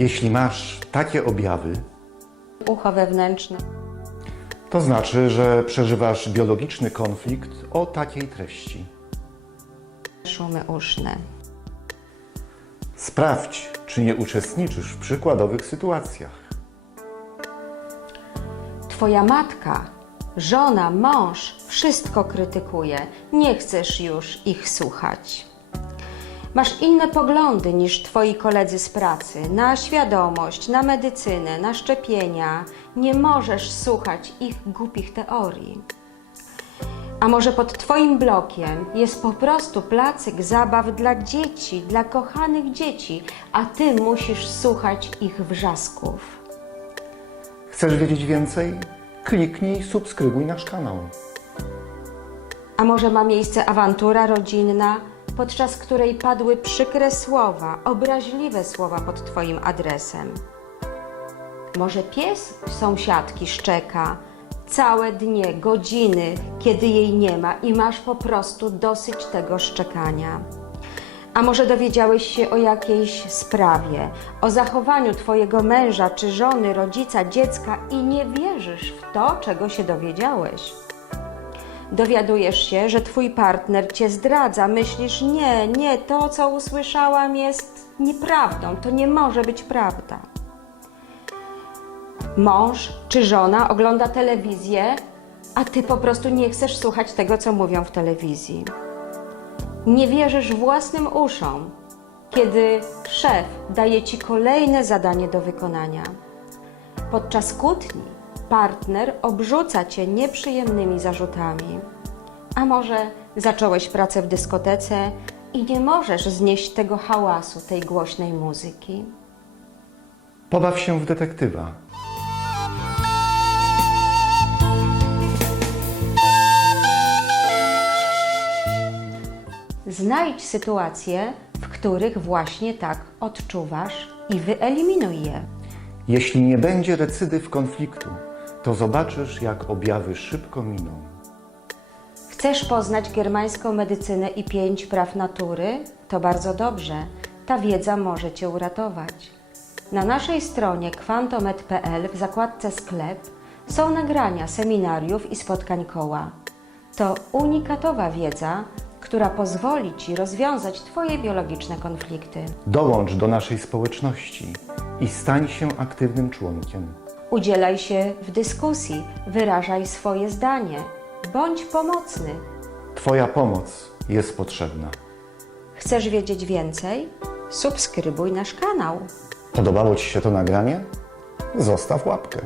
Jeśli masz takie objawy, Ucho wewnętrzne. to znaczy, że przeżywasz biologiczny konflikt o takiej treści. Szumy uszne. Sprawdź, czy nie uczestniczysz w przykładowych sytuacjach. Twoja matka, żona, mąż wszystko krytykuje. Nie chcesz już ich słuchać. Masz inne poglądy niż twoi koledzy z pracy na świadomość, na medycynę, na szczepienia. Nie możesz słuchać ich głupich teorii. A może pod Twoim blokiem jest po prostu placyk zabaw dla dzieci, dla kochanych dzieci, a Ty musisz słuchać ich wrzasków. Chcesz wiedzieć więcej? Kliknij subskrybuj nasz kanał. A może ma miejsce awantura rodzinna, podczas której padły przykre słowa, obraźliwe słowa pod Twoim adresem? Może pies sąsiadki szczeka całe dnie, godziny, kiedy jej nie ma i masz po prostu dosyć tego szczekania? A może dowiedziałeś się o jakiejś sprawie, o zachowaniu Twojego męża czy żony, rodzica, dziecka i nie wierzysz w to, czego się dowiedziałeś? Dowiadujesz się, że twój partner cię zdradza, myślisz, nie, nie, to co usłyszałam jest nieprawdą, to nie może być prawda. Mąż czy żona ogląda telewizję, a ty po prostu nie chcesz słuchać tego, co mówią w telewizji. Nie wierzysz własnym uszom, kiedy szef daje ci kolejne zadanie do wykonania. Podczas kłótni partner obrzuca cię nieprzyjemnymi zarzutami. A może zacząłeś pracę w dyskotece i nie możesz znieść tego hałasu, tej głośnej muzyki? Pobaw się w detektywa. Znajdź sytuacje, w których właśnie tak odczuwasz i wyeliminuj je. Jeśli nie będzie recydyw konfliktu, to zobaczysz, jak objawy szybko miną. Chcesz poznać germańską medycynę i pięć praw natury? To bardzo dobrze. Ta wiedza może Cię uratować. Na naszej stronie kwantomed.pl w zakładce sklep są nagrania seminariów i spotkań koła. To unikatowa wiedza, która pozwoli Ci rozwiązać Twoje biologiczne konflikty. Dołącz do naszej społeczności i stań się aktywnym członkiem. Udzielaj się w dyskusji, wyrażaj swoje zdanie. Bądź pomocny. Twoja pomoc jest potrzebna. Chcesz wiedzieć więcej? Subskrybuj nasz kanał. Podobało Ci się to nagranie? Zostaw łapkę.